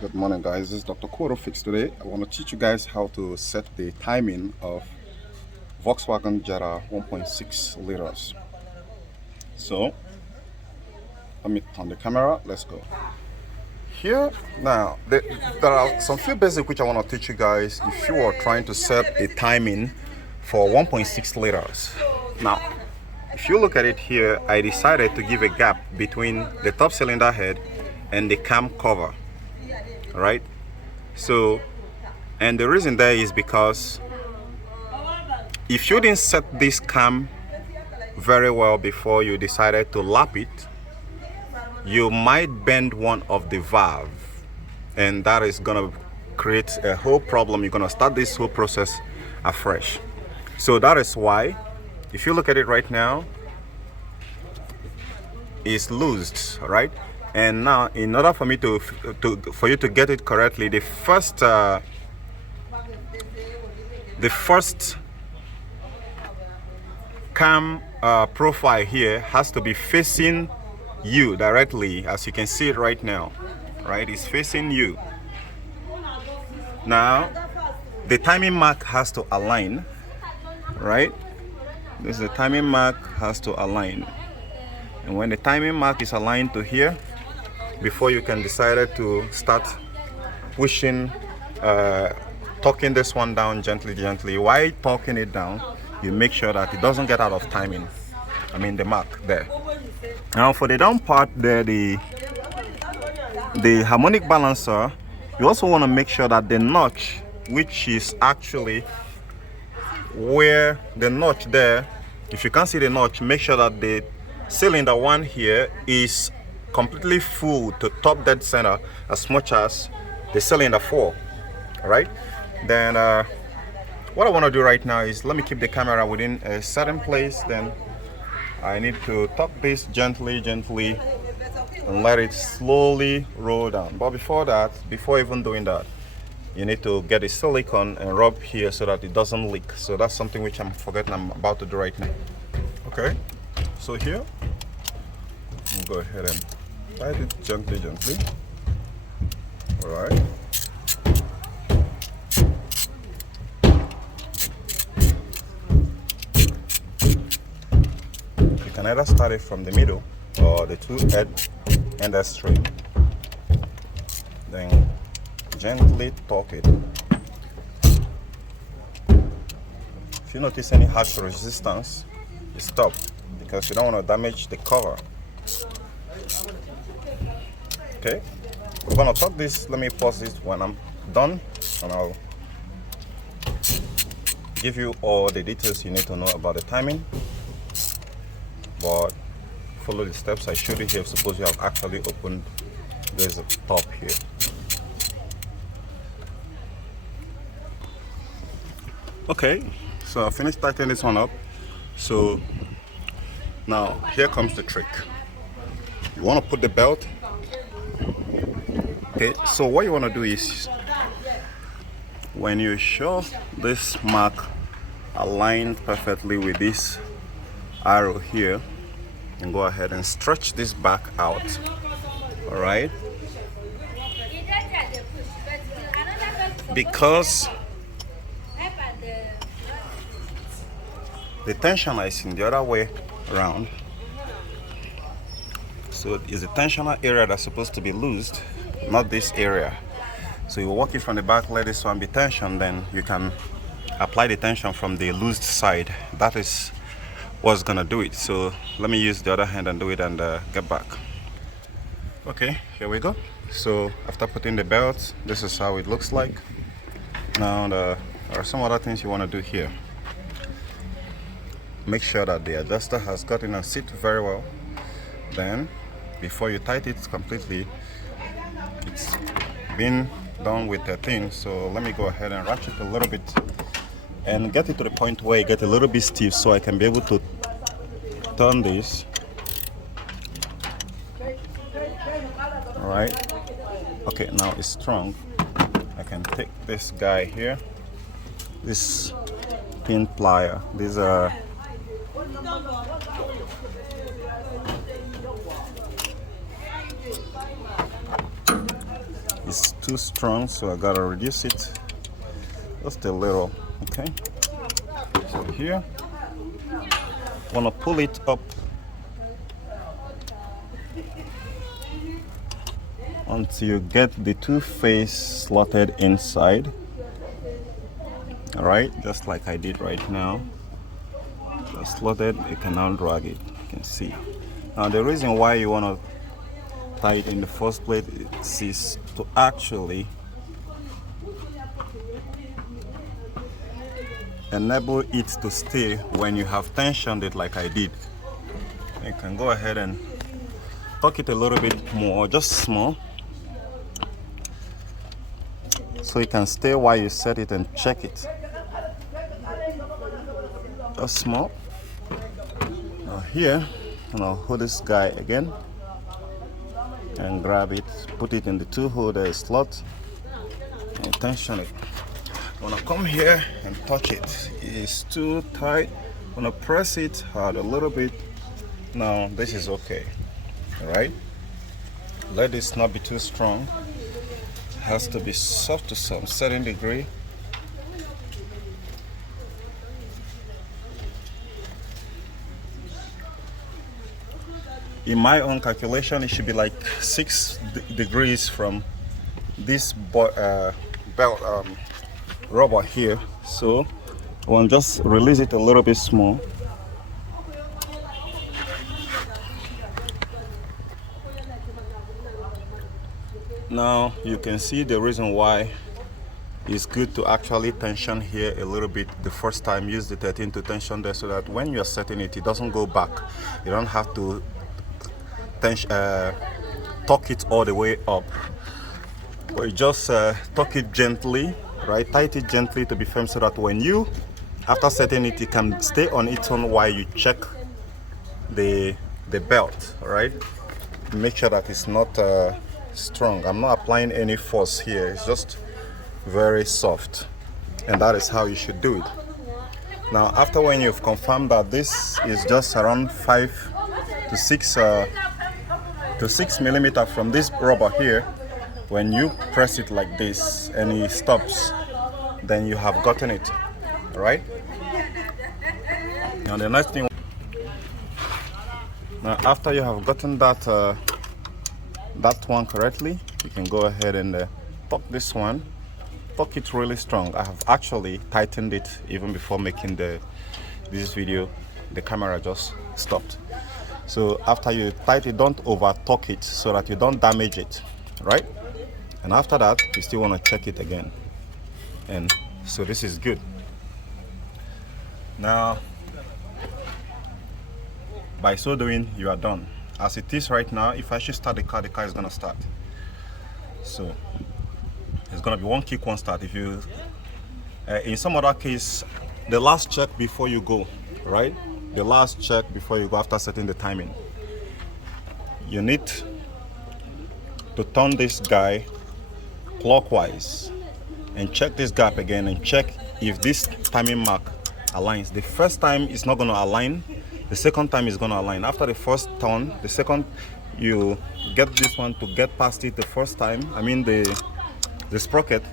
Good morning, guys. This is Dr. Koro Fix. Today I want to teach you guys how to set the timing of Volkswagen Jetta 1.6 liters. So let me turn the camera. Let's go. Here now, there are some few basics which I want to teach you guys if you are trying to set a timing for 1.6 liters. Now, if you look at it here, I decided to give a gap between the top cylinder head and the cam cover. All right, so, and the reason there is because if you didn't set this cam very well before you decided to lap it, you might bend one of the valve, and that is gonna create a whole problem. You're gonna start this whole process afresh. So that is why, if you look at it right now, it's loosed, right? And now, in order for me for you to get it correctly, the first cam profile here has to be facing you directly, as you can see it right now. Right, it's facing you. Now, the timing mark has to align. Right, this is the timing mark has to align, and when the timing mark is aligned to here, before you can decide to start pushing, torquing this one down gently. While torquing it down, you make sure that it doesn't get out of timing. I mean the mark there. Now for the down part there, the harmonic balancer, you also want to make sure that the notch, which is actually where the notch there, if you can't see the notch, make sure that the cylinder one here is completely full to top dead center as much as the cylinder 4. All right, then what I want to do right now is let me keep the camera within a certain place. Then I need to top this gently and let it slowly roll down. But before that, before even doing that, you need to get a silicone and rub here so that it doesn't leak. So that's something which I'm about to do right now. Okay, so here I'll go ahead and tight it gently. All right. You can either start it from the middle or the two end straight. Then gently torque it. If you notice any harsh resistance, you stop, because you don't want to damage the cover. Okay, we're gonna talk this. Let me pause this when I'm done, and I'll give you all the details you need to know about the timing. But follow the steps I showed you here. Suppose you have actually opened this top here. Okay, so I finished tightening this one up. So now here comes the trick. You want to put the belt. Okay, so what you want to do is, when you show this mark aligned perfectly with this arrow here, and go ahead and stretch this back out. All right, because the tensioner is in the other way around, so it's the tensioner area that's supposed to be loosed, not this area. So you walk it from the back, let this one be tensioned, then you can apply the tension from the loosed side. That is what's gonna do it. So let me use the other hand and do it and get back. Okay, here we go. So after putting the belt, this is how it looks like. Now there are some other things you want to do here. Make sure that the adjuster has gotten a seat very well. Then before you tighten it completely, it's been done with the thing. So let me go ahead and ratchet a little bit and get it to the point where it gets a little bit stiff, so I can be able to turn this. All right, okay, now it's strong. I can take this guy here, this pin plier. These are It's too strong, so I gotta reduce it just a little. Okay, so here wanna pull it up until you get the two face slotted inside. All right, just like I did right now. Just slotted, you can now drag it. You can see. Now the reason why you want to tie it in the first place is to actually enable it to stay when you have tensioned it like I did. You can go ahead and tuck it a little bit more, just small, so it can stay while you set it and check it. Just small. Now here, and I'll hold this guy again and grab it, put it in the two holder slot and tension it. I'm gonna come here and touch it. It's too tight. I'm gonna press it hard a little bit. Now this is okay. All right. Let this not be too strong. It has to be soft to some certain degree. In my own calculation, it should be like 6 degrees from this belt rubber here. So I want to just release it a little bit small. Now you can see the reason why it's good to actually tension here a little bit the first time. Use the 13 to tension there so that when you're setting it, it doesn't go back. You don't have to tuck it all the way up, but you just tuck it gently, right? Tight it gently to be firm so that when you, after setting it, it can stay on its own while you check the belt, right? Make sure that it's not strong. I'm not applying any force here. It's just very soft, and that is how you should do it. Now, after when you've confirmed that this is just around 5 to 6 millimeter from this rubber here, when you press it like this and it stops, then you have gotten it. All right. Now the next thing, now after you have gotten that that one correctly, you can go ahead and tuck this one. Tuck it really strong. I have actually tightened it even before making this video. The camera just stopped. So after you tighten it, don't over tuck it so that you don't damage it, right? And after that, you still want to check it again. And so this is good. Now, by so doing, you are done. As it is right now, if I should start the car is gonna start. So it's gonna be one kick, one start. If you, in some other case, the last check before you go, right? The last check before you go after setting the timing. You need to turn this guy clockwise and check this gap again and check if this timing mark aligns. The first time it's not going to align. The second time is going to align. After the first turn, the second, you get this one to get past it the first time. I mean the sprocket.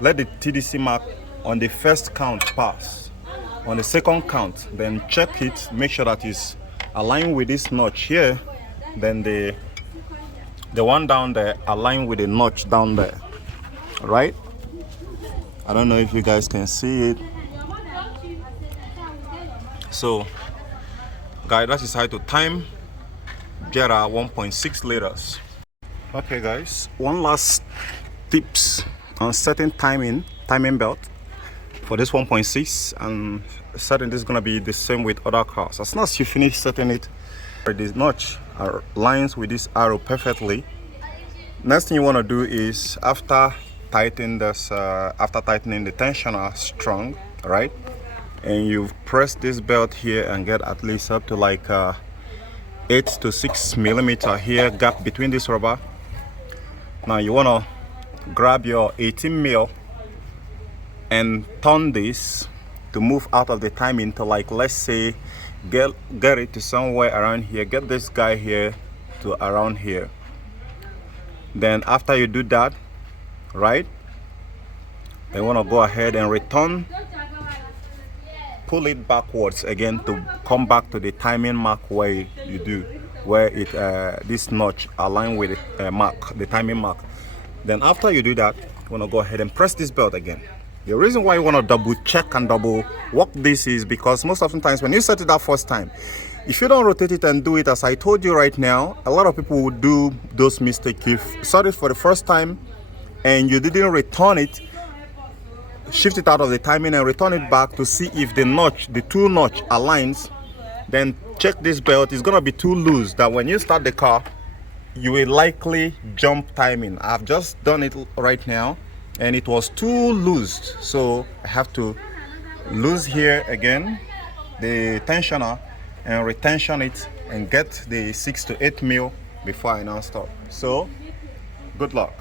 Let the TDC mark on the first count pass. On the second count, then check it, make sure that it's aligned with this notch here. Then the one down there align with the notch down there, right? I don't know if you guys can see it. So guys, that is how to time Jetta 1.6 liters. Okay guys, one last tips on setting timing belt for this 1.6, and setting this is gonna be the same with other cars. As soon as you finish setting it, this notch aligns with this arrow perfectly. Next thing you want to do is after tightening the tensioner strong, right? And you press this belt here and get at least up to like 8 to 6 millimeter here gap between this rubber. Now you want to grab your 18 mil and turn this to move out of the timing to, like, let's say get it to somewhere around here. Get this guy here to around here. Then after you do that, right? Then you want to go ahead and return, pull it backwards again to come back to the timing mark where you do, where it this notch align with the mark, the timing mark. Then after you do that, you want to go ahead and press this belt again. The reason why you want to double check and double work this is because most often times when you set it up first time, if you don't rotate it and do it as I told you right now, a lot of people would do those mistakes. If you set it for the first time and you didn't return it, shift it out of the timing and return it back to see if the notch, the two notch aligns, then check this belt. It's gonna be too loose that when you start the car, you will likely jump timing. I've just done it right now and it was too loose, so I have to loose here again the tensioner and retension it and get the 6 to 8 mil before I now stop. So good luck.